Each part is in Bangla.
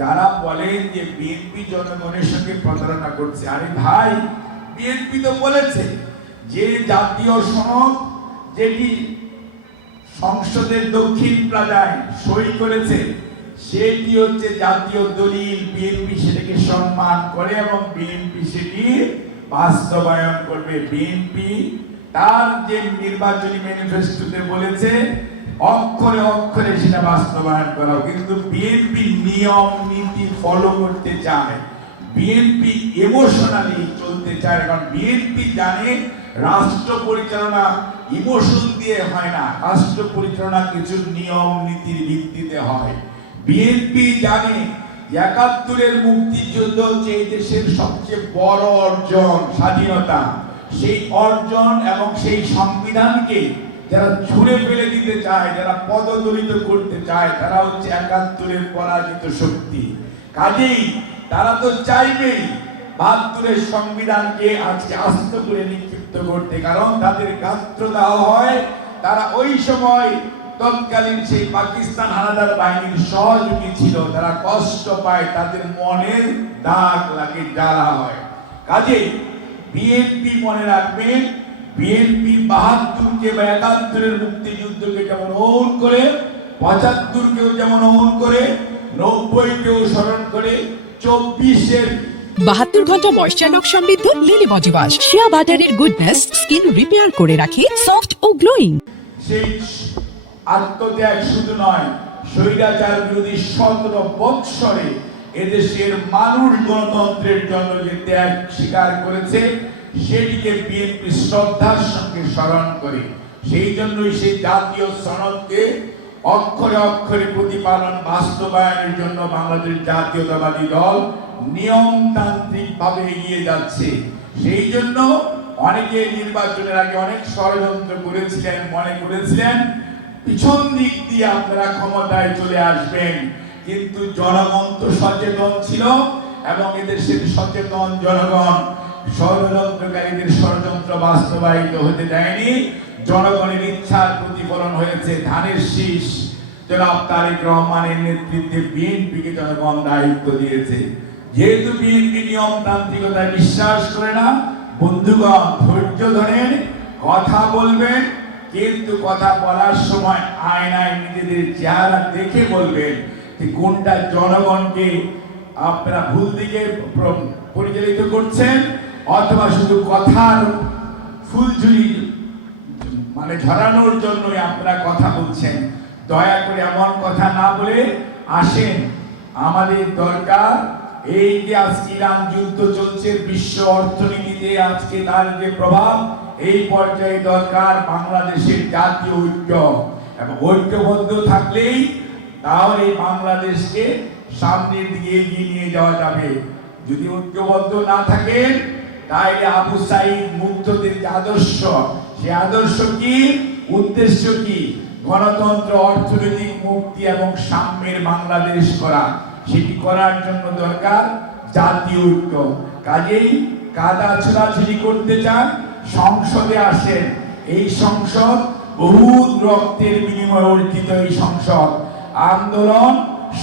যারা বলেন যে বিএনপি জনগণের সঙ্গে প্রতারণা করছে, আরে ভাই, বিএনপি তো বলেছে যে জাতীয় সনদ যেটি সংসদের দক্ষিণ প্লাজায় সই করেছে সেটি হচ্ছে জাতীয় দলিল। বিএনপি সেটাকে সম্মান করে এবং বিএনপি সেটি বাস্তবায়ন করবে। বিএনপি তার যে নির্বাচনী ম্যানিফেস্টোতে বলেছে অক্ষরে অক্ষরে সেটা বাস্তবায়ন করা, কিন্তু বিএনপি নিয়ম নীতি ফলো করতে চায়, বিএনপি ইমোশনালি চলতে চায়। কারণ বিএনপি জানে রাষ্ট্র পরিচালনা ইমোশন দিয়ে হয় না, রাষ্ট্র পরিচালনা কিছু নিয়ম নীতির ভিত্তিতে হয়। বিএনপি জানে ৭১-এর মুক্তিযুদ্ধ হচ্ছে এই দেশের সবচেয়ে বড় অর্জন, স্বাধীনতা। সেই অর্জন এবং সেই সংবিধানকে যারা ছুঁড়ে ফেলে দিতে চায়, যারা পদদলিত করতে চায়, তারা হচ্ছে ৭১-এর পরাজিত শক্তি। কাজেই তারা তো চাইবেই ৭২-এর সংবিধানকে আজকে আস্ত করে নিক্ষিপ্ত করতে, কারণ তাদের গাত্রদাহ হয়। তারা ওই সময় তৎকালীন সেই পাকিস্তান হানাদার বাহিনীর সহযোগী ছিল, তারা কষ্ট পায়, তাদের মনের দাগ লাগে, জ্বালা হয়। কাজেই বিএনপি মনে রাখবেন, বিএনপি ৭২-কে বা ৭১-এর মুক্তিযুদ্ধকে যেমন ওন করে, ৭৫-কেও যেমন ওন করে, ৯০-কেও স্মরণ করে, ২৪-এর ৭২ ঘন্টা ময়শ্চারক সমৃদ্ধ লিলি বডি ওয়াশ, শিয়া বাটারের গুডনেস স্কিন রিপেয়ার করে রাখে সফট ও গ্লোয়িং। সেই আত্মত্যাগ শুধু নয়, স্বৈরাচার বিরোধী ১৭ বৎসরে এদেশের মানুষ গণতন্ত্রের জন্য যে ত্যাগ স্বীকার করেছে সেটিকে বিএনপি শ্রদ্ধার সঙ্গে স্মরণ করে। সেই জন্যই সেই জাতীয় সনদকে অক্ষরে অক্ষরে প্রতিপালন বাস্তবায়নের জন্য বাংলাদেশ জাতীয়তাবাদী দল নিয়মতান্ত্রিক ভাবে এগিয়ে যাচ্ছে। সেই জন্য অনেকে নির্বাচনের আগে অনেক ষড়যন্ত্র করেছিলেন, মনে করেছিলেন পিছন দিক দিয়ে আপনারা ক্ষমতায় চলে আসবেন, কিন্তু জনগণ তো সচেতন ছিল এবং এদেশের সচেতন জনগণ ষড়যন্ত্রকারীদের ষড়যন্ত্র বাস্তবায়িত হতে দেয়নি। জনগণের ইচ্ছার প্রতিফলন হয়েছে। ধানের শীষ জনাব তারেক রহমানের নেতৃত্বে বিএনপিকে জনগণ দায়িত্ব দিয়েছে। যেহেতু বিএনপি নিয়মতান্ত্রিকতায় বিশ্বাস করে না, বন্ধুগণ ধৈর্য ধরেন, কথা বলবেন, কিন্তু কথা বলার সময় আয়নায় নিজেদের চেহারা দেখে বলবেন যে কোনটা জনগণকে আপনারা ভুল দিকে পরিচালিত করছেন অথবা শুধু কথার ফুলঝুরি মানে ঝরানোর জন্যই আপনারা কথা বলছেন। দয়া করে এমন কথা না বলে আসেন। আমাদের দরকার এই যে আজকে ইরান যুদ্ধ চলছে, বিশ্ব অর্থনীতিতে আজকে তার যে প্রভাব, এই পর্যায়ে দরকার বাংলাদেশের জাতীয় ঐক্য, এবং ঐক্যবদ্ধ থাকলেই তাহলে বাংলাদেশকে সামনের দিকে এগিয়ে নিয়ে যাওয়া যাবে। যদি ঐক্যবদ্ধ না থাকেন তাহলে আবু সাইদ মুগ্ধদের যে আদর্শ, সে আদর্শ কি, উদ্দেশ্য কি, গণতন্ত্র, অর্থনৈতিক মুক্তি এবং সাম্যের বাংলাদেশ করা, সেটি করার জন্য দরকার জাতীয় ঐক্য। কাজেই কাদা ছোড়াছুড়ি করতে চান, সংসদে আসেন। এই সংসদ বহু রক্তের বিনিময়ে অর্জিত এই সংসদ। আন্দোলন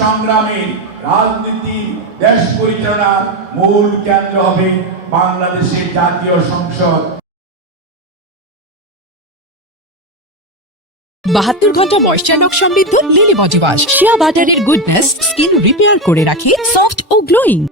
সংগ্রামের রাজনীতি দেশ পরিচালনার মূল কেন্দ্র হবে বাংলাদেশের জাতীয় সংসদ। ৭২ ঘন্টা ময়শ্চারক সমৃদ্ধ লিলি বডি ওয়াশ, শিয়া বাটারের গুডনেস স্কিন রিপেয়ার করে রাখে সফট ও গ্লোয়িং।